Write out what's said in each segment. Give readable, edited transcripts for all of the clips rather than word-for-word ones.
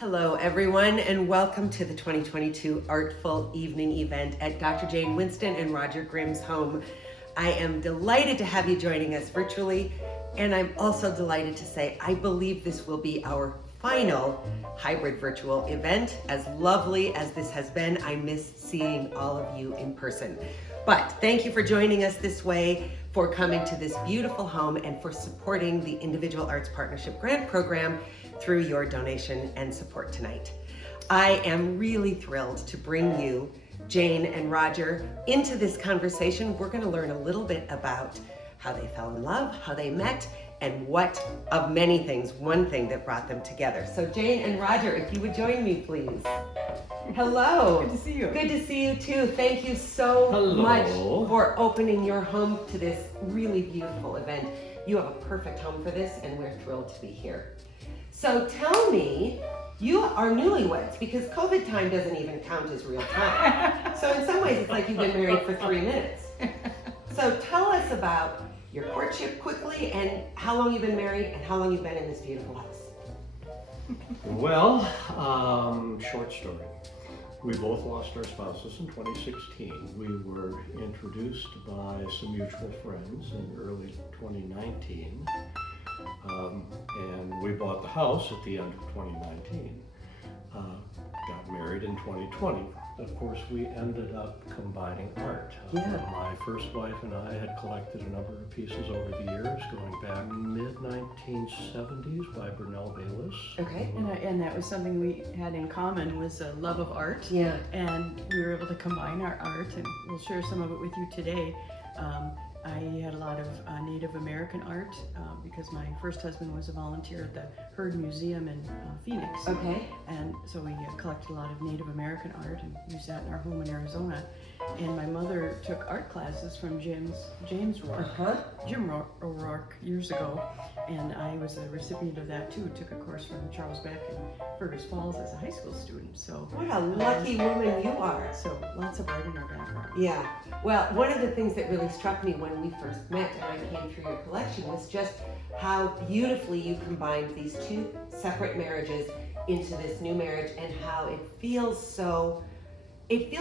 Hello everyone, and welcome to the 2022 Artful Evening event at Dr. Jane Winston and Roger Grimm's home. I am delighted to have you joining us virtually, and I'm also delighted to say I believe this will be our final hybrid virtual event. As lovely as this has been, I miss seeing all of you in person. But thank you for joining us this way, for coming to this beautiful home, and for supporting the Individual Arts Partnership Grant Program through your donation and support tonight. I am really thrilled to bring you, Jane and Roger, into this conversation. We're going to learn a little bit about how they fell in love, how they met, and what of many things, one thing that brought them together. So Jane and Roger, if you would join me, please. Hello. Good to see you. Good to see you too. Thank you so much for opening your home to this really beautiful event. You have a perfect home for this, and we're thrilled to be here. So tell me, you are newlyweds, because COVID time doesn't even count as real time. So in some ways, it's like you've been married for 3 minutes. So tell us about your courtship quickly, and how long you've been married, and how long you've been in this beautiful house. Well, short story. We both lost our spouses in 2016. We were introduced by some mutual friends in early 2019. And we bought the house at the end of 2019. Got married in 2020. Of course, we ended up combining art. My first wife and I had collected a number of pieces over the years, going back mid-1970s by Brunel Bayless. Okay. And that was something we had in common, was a love of art. Yeah. And we were able to combine our art, and we'll share some of it with you today. I had a lot of Native American art because my first husband was a volunteer at the Heard Museum in Phoenix. Okay. And so we collected a lot of Native American art and used that in our home in Arizona. And my mother took art classes from James Rourke, Jim O'Rourke years ago. And I was a recipient of that too. Took a course from Charles Beck in Fergus Falls as a high school student. So what a lucky woman you are. So lots of art in our background. Yeah. Well, one of the things that really struck me when we first met and I came through your collection was just how beautifully you combined these two separate marriages into this new marriage, and how it feels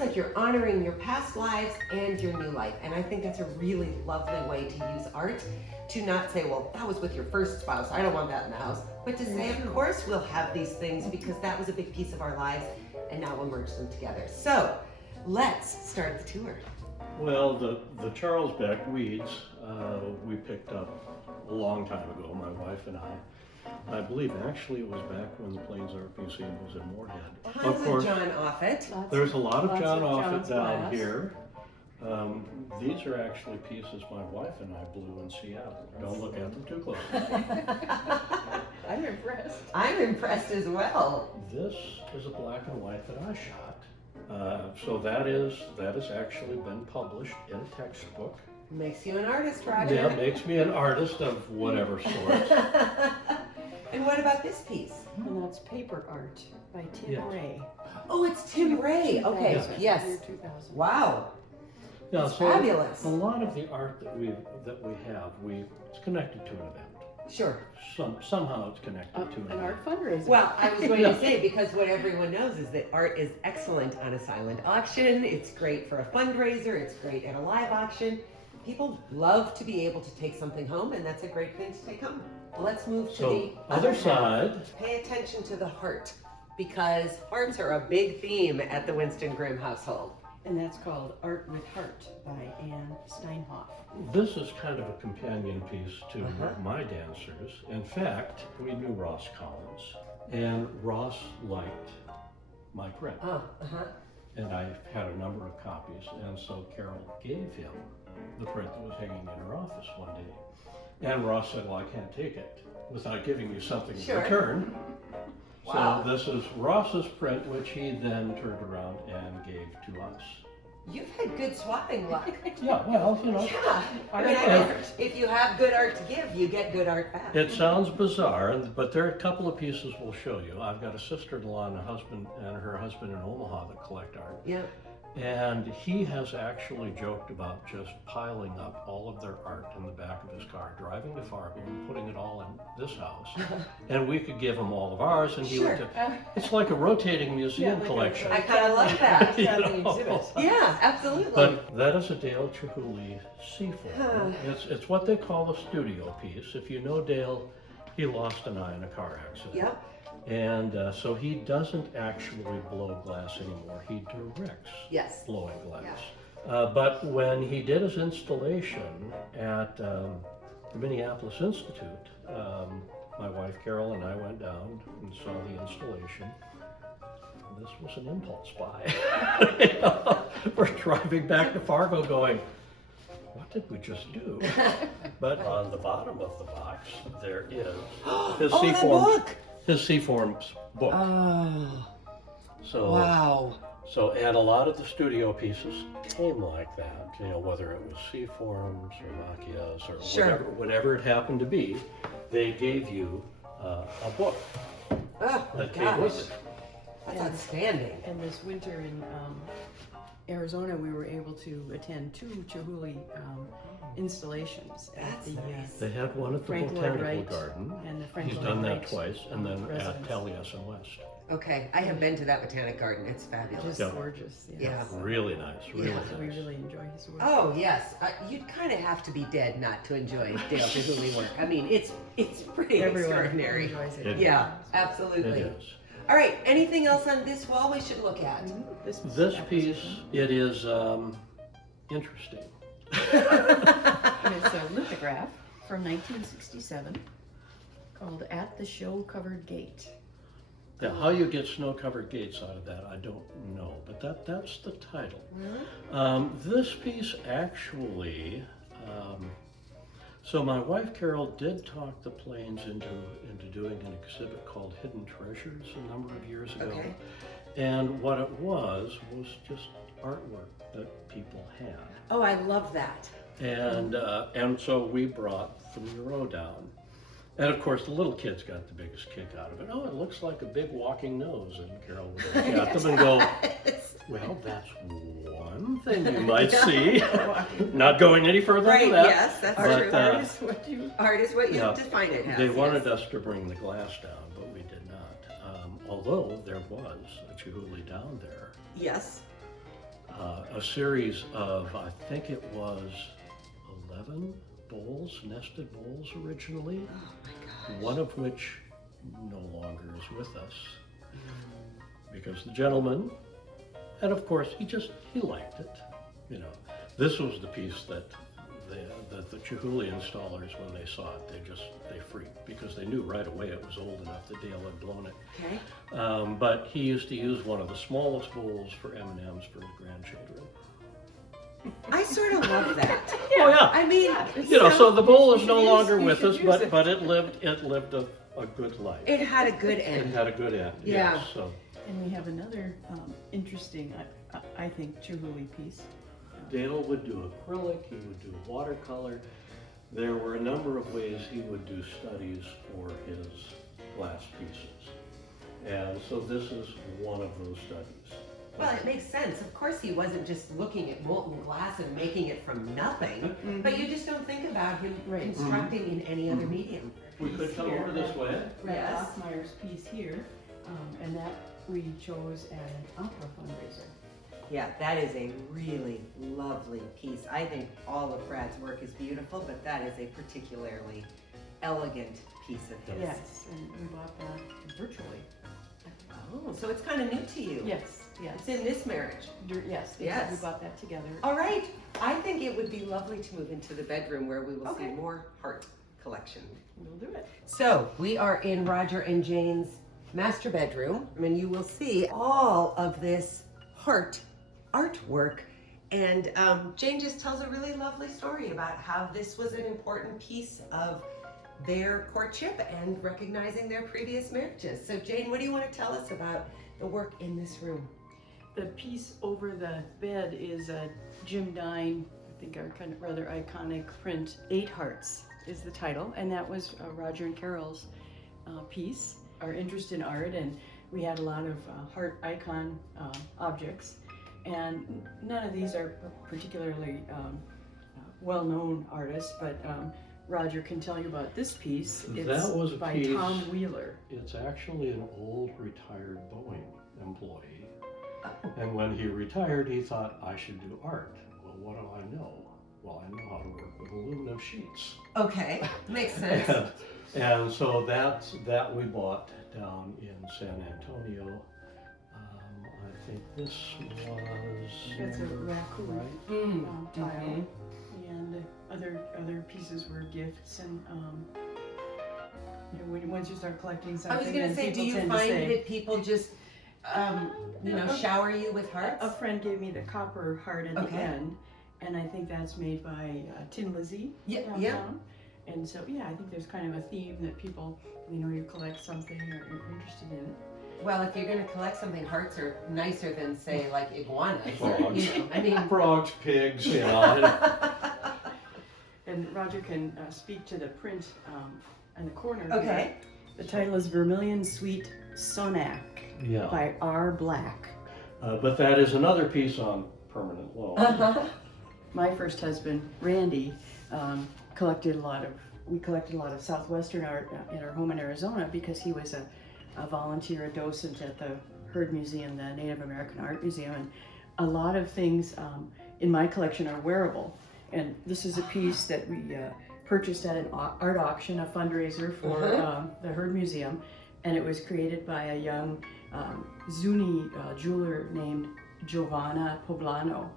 like you're honoring your past lives and your new life. And I think that's a really lovely way to use art, to not say, well, that was with your first spouse, I don't want that in the house, but to say, of course we'll have these things because that was a big piece of our lives, and now we'll merge them together. So let's start the tour. Well, the Charles Beck weeds we picked up a long time ago, my wife and I believe actually it was back when the Plains Art Museum was in Moorhead. Of course, John Offit. There's a lot of John Offit John's down glass. here. These are actually pieces my wife and I blew in Seattle. Don't look at them too closely. I'm impressed. I'm impressed as well. This is a black and white that I shot. So that has actually been published in a textbook. Makes you an artist, Roger. Yeah, makes me an artist of whatever sort. And what about this piece? And that's paper art by Tim Yes. Ray. Oh, it's Tim Ray. Okay, Yes. yes. Year 2000. Wow. Yeah, It's so fabulous. a lot of the art that we have, it's connected to an event. Sure. Somehow it's connected to an An event. art fundraiser. Well, I was going to say, because what everyone knows is that art is excellent on a silent auction. It's great for a fundraiser. It's great at a live auction. People love to be able to take something home, and that's a great thing to take home. Let's move to So the other half. side. Pay attention to the heart, because hearts are a big theme at the Winston Grimm household. And that's called Art with Heart by Anne Steinhoff. This is kind of a companion piece to my dancers. In fact, we knew Ross Collins, and Ross liked my print. And I had a number of copies, and so Carol gave him the print that was hanging in her office one day. And Ross said, well, I can't take it without giving you something in return. Wow. So this is Ross's print, which he then turned around and gave to us. You've had good swapping luck. Yeah, well, you know. Yeah. I mean, I guess if you have good art to give, you get good art back. It sounds bizarre, but there are a couple of pieces we'll show you. I've got a sister-in-law and her husband in Omaha that collect art. Yeah. And he has actually joked about just piling up all of their art in the back of his car, driving to Fargo and putting it all in this house. And we could give him all of ours, and he Sure. would. It's like a rotating museum like collection. I kind of love that. You Traveling know? exhibits. Yeah, absolutely. But that is a Dale Chihuly Seaform. It's what they call a studio piece. If you know Dale, he lost an eye in a car accident. Yep. And so he doesn't actually blow glass anymore. He directs Yes. blowing glass. But when he did his installation at the Minneapolis Institute, my wife Carol and I went down and saw the installation. This was an impulse buy. We're driving back to Fargo going, what did we just do? But on the bottom of the box, there is his Oh, the book! His Seaforms book. Oh, So, wow. So, and a lot of the studio pieces came like that, you know, whether it was Seaforms or Macchias or Sure. whatever it happened to be, they gave you a book Oh, my that came with gosh. it. That's outstanding. And this winter in Arizona, we were able to attend 2 Chihuly installations at That's the nice. They had one at the Frank Lloyd Botanical Wright Garden. and the Frank He's Lloyd done that Wright, twice, and then at residence. Taliesin West. Okay, I have been to that botanic garden. It's fabulous. Just Yeah. gorgeous. Yeah. Really nice, really Yeah. So we nice. really enjoy his work. Oh yes, you'd kind of have to be dead not to enjoy Dale Chihuly work. I mean, it's pretty Everyone extraordinary. enjoys it. It Yeah, It absolutely. is. All right, anything else on this wall we should look at? This This piece, it is interesting. It's a lithograph from 1967 called At the Show Covered Gate. Now, how you get snow-covered gates out of that, I don't know, but that's the title. This piece actually, so my wife Carol did talk the Plains into doing an exhibit called Hidden Treasures a number of years ago. Okay. And what it was just artwork that people had. Oh, I love that. And so we brought the Muro down. And of course, the little kids got the biggest kick out of it. Oh, it looks like a big walking nose. And Carol would look at them and go, well, that's one thing you might see. Not going any further Right, than that. yes, that's But, true. Art is what you... Art is what you Yeah. define it as. They yes. wanted us to bring the glass down, but we did not. Although there was a Chihuly down there. Yes. A series of, I think it was 11 bowls, nested bowls originally. Oh my gosh. One of which no longer is with us because the gentleman, and of course he liked it, you know. This was the piece that the Chihuly installers, when they saw it, they freaked because they knew right away it was old enough that Dale had blown it. Okay. But he used to use one of the smallest bowls for M&Ms for his grandchildren. I sort of love that. Oh yeah. I mean, You know, so the bowl is no use- longer you with should us, use but it. but it lived a good life. it had a good It end. had a good end. Yeah. Yes, so And we have another interesting, I think, Chihuly piece. Dale would do acrylic, he would do watercolor. There were a number of ways he would do studies for his glass pieces. And so this is one of those studies. Well, it makes sense. Of course, he wasn't just looking at molten glass and making it from nothing, but you just don't think about him Right. constructing in any other medium. We could come over this way. Brett Yes. Bachmeyer's piece here, and that we chose at an opera fundraiser. Yeah, that is a really lovely piece. I think all of Brad's work is beautiful, but that is a particularly elegant piece of his. Yes, and we bought that virtually. Oh, so it's kind of new to you. Yes, yes. It's in this marriage. Yes, Yes. we bought that together. All right. I think it would be lovely to move into the bedroom where we will see Okay. more art collection. We'll do it. So we are in Roger and Jane's master bedroom, and you will see all of this artwork. And Jane just tells a really lovely story about how this was an important piece of their courtship and recognizing their previous marriages. So Jane, what do you want to tell us about the work in this room? The piece over the bed is a Jim Dine, I think our kind of rather iconic print, 8 Hearts is the title, and that was Roger and Carol's piece. Our interest in art, and we had a lot of heart icon objects, And none of these are particularly well-known artists, but Roger can tell you about this piece. It's That was a by piece. Tom Wheeler. It's actually an old retired Boeing employee. And when he retired, he thought, I should do art. Well, what do I know? Well, I know how to work with aluminum sheets. Okay, makes sense. And so that we bought down in San Antonio. I think this was... That's a raccoon right? tile. And other pieces were gifts, and once you start collecting something, I was going to say, do you find that people just, shower you with hearts? A friend gave me the copper heart at the end, and I think that's made by Tin Lizzie downtown. And so, I think there's kind of a theme that people, you collect something or you're interested in it. Well, if you're going to collect something, hearts are nicer than, say, like iguanas. Frogs. I mean, frogs, pigs, And Roger can speak to the print in the corner. Okay. Here. The title is Vermilion Sweet Sonac by R. Black. But that is another piece on permanent loan. My first husband, Randy, collected a lot of Southwestern art in our home in Arizona because he was a volunteer, a docent at the Heard Museum, the Native American Art Museum, and a lot of things in my collection are wearable. And this is a piece that we purchased at an art auction, a fundraiser for the Heard Museum, and it was created by a young Zuni jeweler named Giovanna Poblano,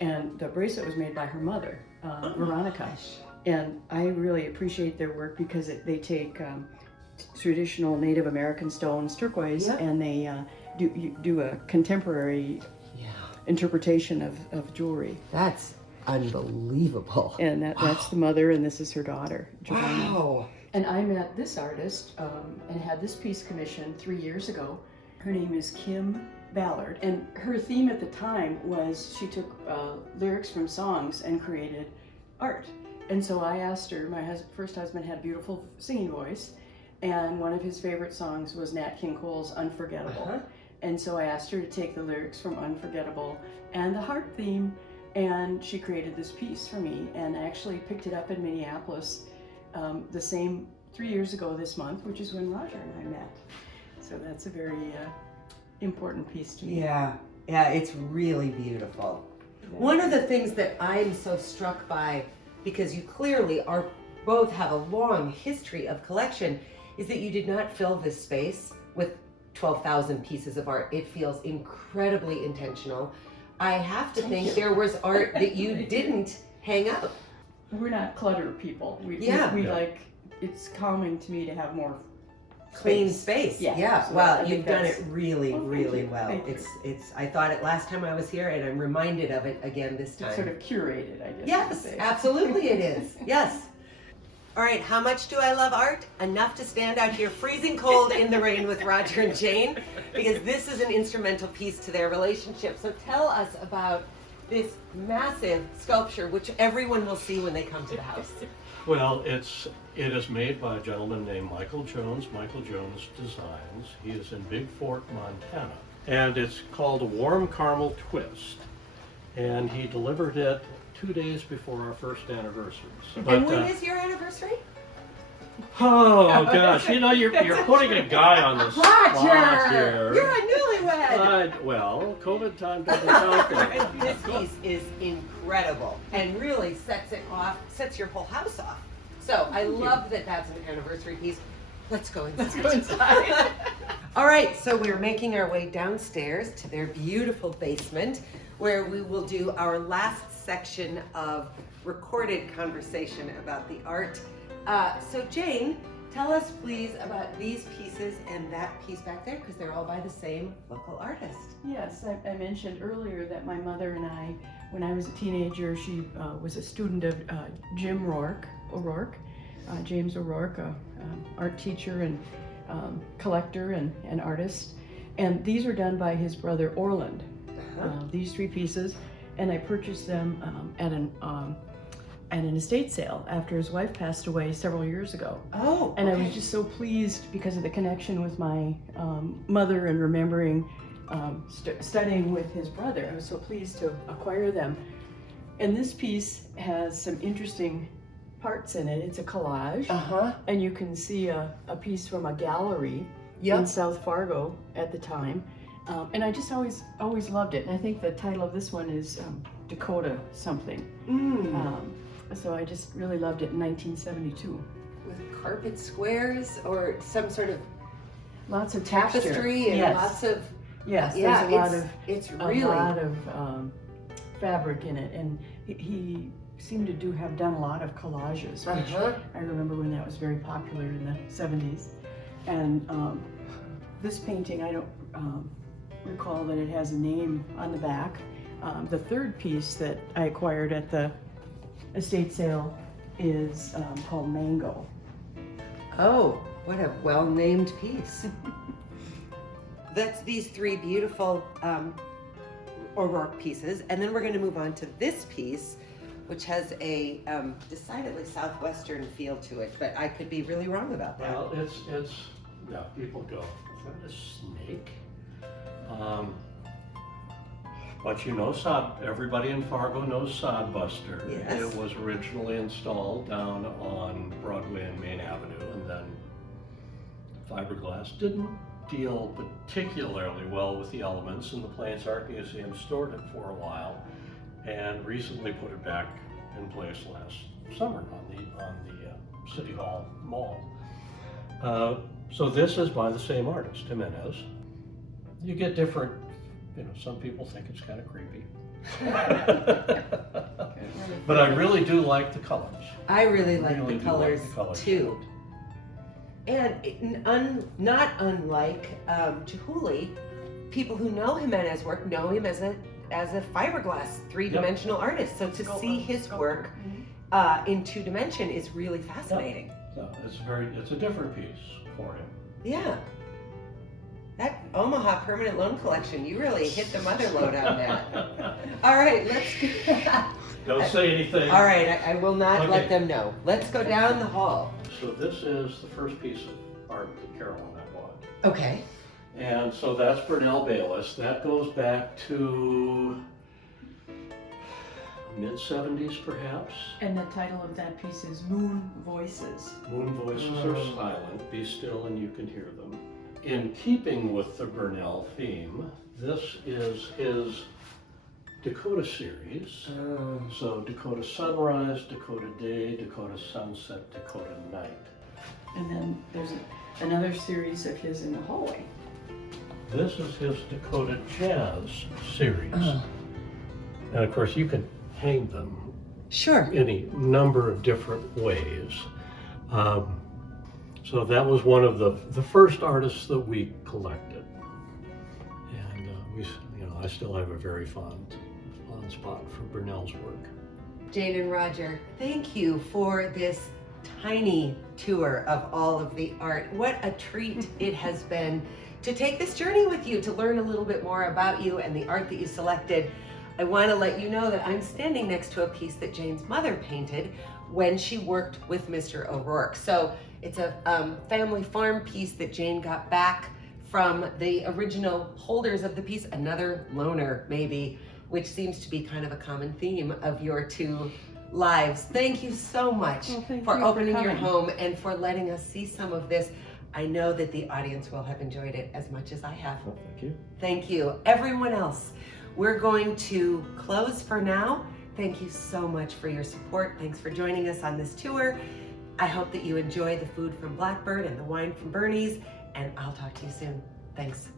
and the bracelet was made by her mother, Veronica. And I really appreciate their work because they take traditional Native American stones, turquoise, and they do a contemporary interpretation of jewelry. That's unbelievable. And that's the mother, and this is her daughter, Giovanna. Wow. And I met this artist and had this piece commissioned 3 years ago. Her name is Kim Ballard, and her theme at the time was she took lyrics from songs and created art. And so I asked her, my first husband had a beautiful singing voice, and one of his favorite songs was Nat King Cole's Unforgettable. And so I asked her to take the lyrics from Unforgettable and the heart theme, and she created this piece for me, and actually picked it up in Minneapolis the same 3 years ago this month, which is when Roger and I met. So that's a very important piece to me. Yeah, it's really beautiful. One of the things that I'm so struck by, because you clearly both have a long history of collection, is that you did not fill this space with 12,000 pieces of art. It feels incredibly intentional. I have to think there was art that you didn't hang up. We're not clutter people. We like, it's calming to me to have more clean space. Yeah. So well, you've done it really, really well. Thank you. It's. I thought it last time I was here, and I'm reminded of it again this time. It's sort of curated, I guess. Yes, absolutely it is. Yes. All right, how much do I love art? Enough to stand out here freezing cold in the rain with Roger and Jane, because this is an instrumental piece to their relationship. So tell us about this massive sculpture, which everyone will see when they come to the house. Well, it is made by a gentleman named Michael Jones. Michael Jones Designs. He is in Big Fort, Montana. And it's called a Warm Caramel Twist. And he delivered it 2 days before our first anniversary. And when is your anniversary? Oh gosh, you're putting a guy on the spot here. You're a newlywed. Well, COVID time doesn't count there. This piece is incredible and really sets your whole house off. So I love that that's an anniversary piece. Let's go inside. All right, so we're making our way downstairs to their beautiful basement, where we will do our last section of recorded conversation about the art. So Jane, tell us please about these pieces and that piece back there, because they're all by the same local artist. Yes, I mentioned earlier that my mother and I, when I was a teenager, she was a student of James O'Rourke, art teacher and collector and artist. And these are done by his brother Orland, these 3 pieces. And I purchased them at an estate sale after his wife passed away several years ago. Oh, okay. And I was just so pleased because of the connection with my mother and remembering studying with his brother. I was so pleased to acquire them. And this piece has some interesting parts in it. It's a collage, and you can see a piece from a gallery in South Fargo at the time. And I just always loved it. And I think the title of this one is Dakota something. So I just really loved it in 1972. With carpet squares or some sort of Lots of tapestry and lots of there's a lot of fabric in it, and he seemed to have done a lot of collages, which I remember when that was very popular in the 70s. And this painting, I don't recall that it has a name on the back. The third piece that I acquired at the estate sale is called Mango. Oh, what a well-named piece. That's these three beautiful O'Rourke pieces. And then we're going to move on to this piece, which has a decidedly southwestern feel to it, but I could be really wrong about that. Well, yeah, people go, is that a snake? But you know, everybody in Fargo knows Sodbuster. Yes. It was originally installed down on Broadway and Main Avenue, and then fiberglass didn't deal particularly well with the elements, and the Plains Art Museum stored it for a while, and recently put it back in place last summer on the City Hall Mall. So this is by the same artist, Jimenez. You get different, some people think it's kind of creepy. But I really do like the colors. I really like really the colors, like the colors too. And not unlike Chihuly, people who know Jimenez work know him as a fiberglass three-dimensional artist. So to see his work in two dimension is really fascinating. So it's a different piece for him. Yeah. That Omaha Permanent Loan Collection, you really hit the mother load on that. All right, Don't say anything. All right, I will not let them know. Let's go down the hall. So this is the first piece of art that Carol and I bought. Okay. And so that's Burnell Bayless. That goes back to mid-70s perhaps. And the title of that piece is Moon Voices. Moon voices are silent. Be still and you can hear them. In keeping with the Burnell theme, this is his Dakota series. So Dakota Sunrise, Dakota Day, Dakota Sunset, Dakota Night. And then there's another series of his in the hallway. This is his Dakota Jazz series. And of course you can hang them any number of different ways. So that was one of the first artists that we collected. And I still have a very fond spot for Burnell's work. Jane and Roger, thank you for this tiny tour of all of the art. What a treat it has been to take this journey with you, to learn a little bit more about you and the art that you selected. I want to let you know that I'm standing next to a piece that Jane's mother painted when she worked with Mr. O'Rourke. So it's a family farm piece that Jane got back from the original holders of the piece, another loaner maybe, which seems to be kind of a common theme of your two lives. Thank you so much for opening your home and for letting us see some of this. I know that the audience will have enjoyed it as much as I have. Oh, thank you. Thank you. Everyone else, we're going to close for now. Thank you so much for your support. Thanks for joining us on this tour. I hope that you enjoy the food from Blackbird and the wine from Bernie's, and I'll talk to you soon. Thanks.